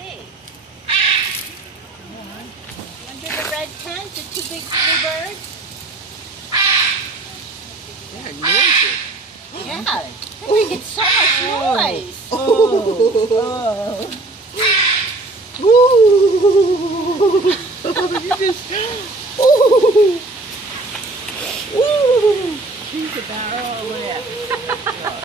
see. Under the red tent, the two big blue birds. Yeah, noisy. Yeah, they make so much noise. Ooh. You just